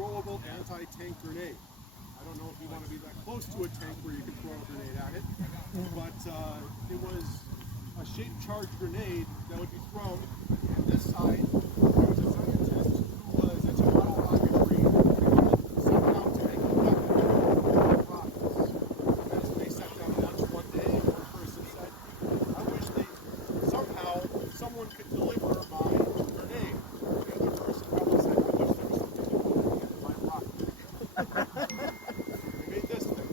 throwable anti-tank grenade. I don't know if you want to be that close to a tank where you can throw a grenade at it, but it was a shape-charged grenade that would be thrown. And this side, there was a scientist who was into model rocketry and wanted somehow to make a weapon with rockets. As they sat down to lunch one day, and one person said, I wish someone could deliver my grenade. The other person probably said, I wish there was something to deliver my rocket. They made this thing.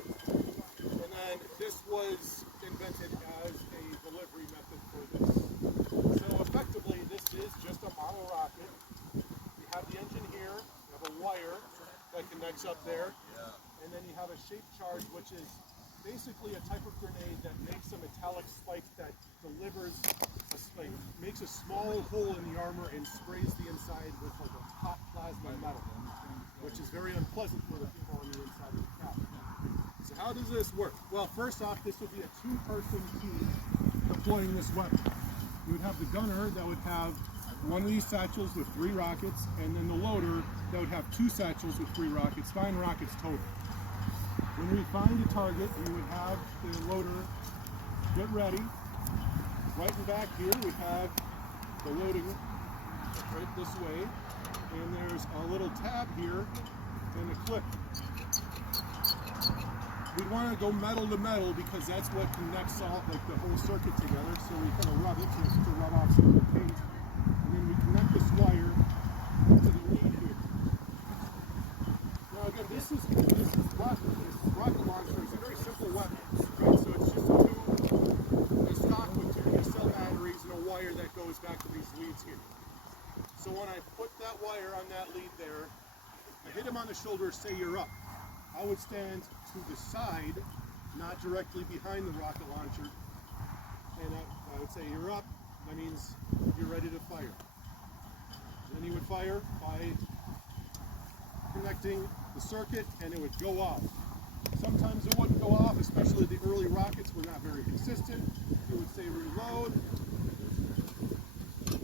And then this was invented as a delivery method for this. So effectively, this is just a model rocket. You have the engine here, you have a wire that connects up there, and then you have a shape charge, which is basically a type of grenade that makes a metallic spike that delivers, makes a small hole in the armor and sprays the inside with like a hot plasma metal, which is very unpleasant for the people on the inside of the cabin. So how does this work? Well, first off, this would be a two-person team deploying this weapon. You would have the gunner that would have one of these satchels with 3 rockets, and then the loader that would have 2 satchels with 3 rockets, 9 rockets total. When we find a target, we would have the loader get ready. Right in back here, we have the loading right this way, and there's a little tab here and a clip. We want to go metal to metal because that's what connects all, like the whole circuit together. So we kind of rub it just to rub off some of the paint, and then we connect this wire to the lead here. Now again, this is rocket launcher. It's a very simple weapon, right? So it's just a tube, a stock with 2 cell batteries, and a wire that goes back to these leads here. So when I put that wire on that lead there, I hit him on the shoulder, say you're up. I would stand to the side, not directly behind the rocket launcher, and I would say you're up. That means you're ready to fire. Then he would fire by connecting the circuit, and it would go off. Sometimes it wouldn't go off, especially the early rockets were not very consistent. It would say reload.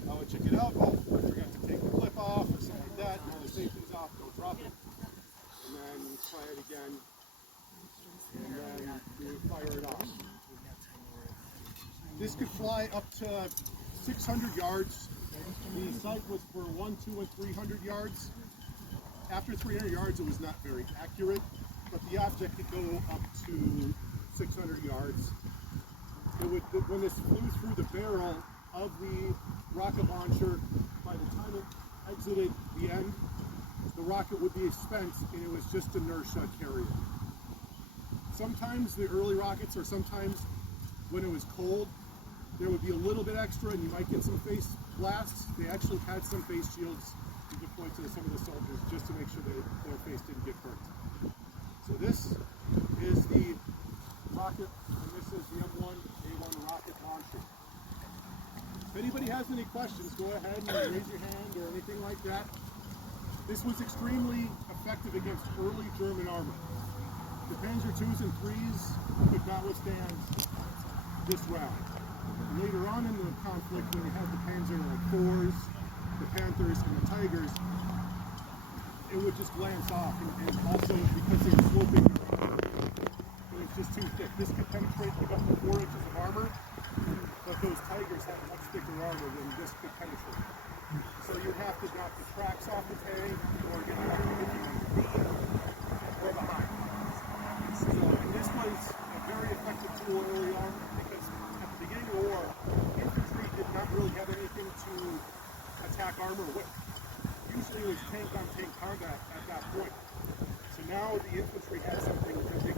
I would check it out. Oh, I forgot to take the clip off or something like that. Now the safety's off, don't drop it. And then you try it again, and then you fire it off. This could fly up to 600 yards. The sight was for 1, 2, and 300 yards. After 300 yards, it was not very accurate, but the object could go up to 600 yards. It would, when this flew through the barrel of the rocket launcher, by the time it exited the end, the rocket would be spent, and it was just inertia carrier. Sometimes the early rockets, or sometimes when it was cold, there would be a little bit extra, and you might get some face blasts. They actually had some face shields deployed to some of the soldiers just to make sure that their face didn't get burnt. So this is the rocket, and this is the M1A1 rocket launcher. If anybody has any questions, go ahead and raise your hand or anything like that. This was extremely effective against early German armor. The Panzer IIs and IIIs could not withstand this round. Later on in the conflict, when you had the Panzer IVs, the Panthers, and the Tigers, it would just glance off, and also because they were sloping, it was just too thick. This could penetrate like up to 4 inches of armor, but those Tigers had much thicker armor than this could penetrate. So you have to knock the tracks off the tank, or get it or behind. So, and this was a very effective tool early on, because at the beginning of the war, infantry did not really have anything to attack armor with. Usually it was tank-on-tank combat at that point. So now the infantry had something that they